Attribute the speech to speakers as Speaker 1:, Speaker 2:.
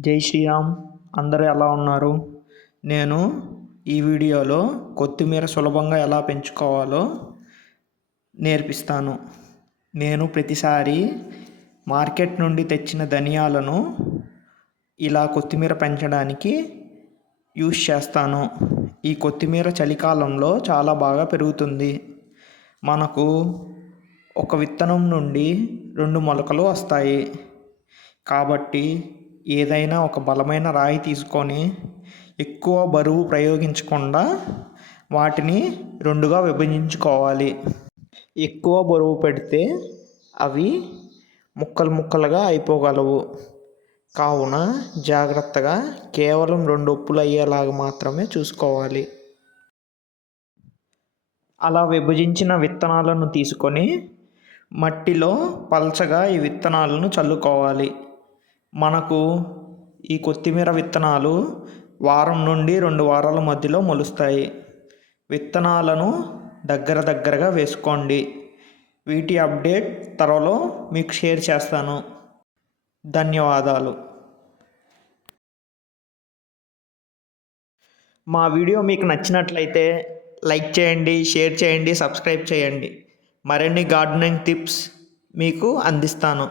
Speaker 1: జై శ్రీరామ్. అందరూ ఎలా ఉన్నారు? నేను ఈ వీడియోలో కొత్తిమీర సులభంగా ఎలా పెంచుకోవాలో నేర్పిస్తాను. నేను ప్రతిసారి మార్కెట్ నుండి తెచ్చిన ధనియాలను ఇలా కొత్తిమీర పెంచడానికి యూస్ చేస్తాను. ఈ కొత్తిమీర చలికాలంలో చాలా బాగా పెరుగుతుంది. మనకు ఒక విత్తనం నుండి రెండు మొలకలు వస్తాయి. కాబట్టి ఏదైనా ఒక బలమైన రాయి తీసుకొని ఎక్కువ బరువు ప్రయోగించకుండా వాటిని రెండుగా విభజించుకోవాలి. ఎక్కువ బరువు పెడితే అవి ముక్కలు ముక్కలుగా అయిపోగలవు. కావున జాగ్రత్తగా కేవలం రెండు ఉప్పులు అయ్యేలాగా మాత్రమే చూసుకోవాలి. అలా విభజించిన విత్తనాలను తీసుకొని మట్టిలో పల్చగా ఈ విత్తనాలను చల్లుకోవాలి. మనకు ఈ కొత్తిమీర విత్తనాలు వారం నుండి రెండు వారాల మధ్యలో మొలుస్తాయి. విత్తనాలను దగ్గర దగ్గరగా వేసుకోండి. వీటి అప్డేట్ త్వరలో మీకు షేర్ చేస్తాను. ధన్యవాదాలు. మా వీడియో మీకు నచ్చినట్లయితే లైక్ చేయండి షేర్ చేయండి సబ్స్క్రైబ్ చేయండి. మరిన్ని గార్డెనింగ్ టిప్స్ మీకు అందిస్తాను.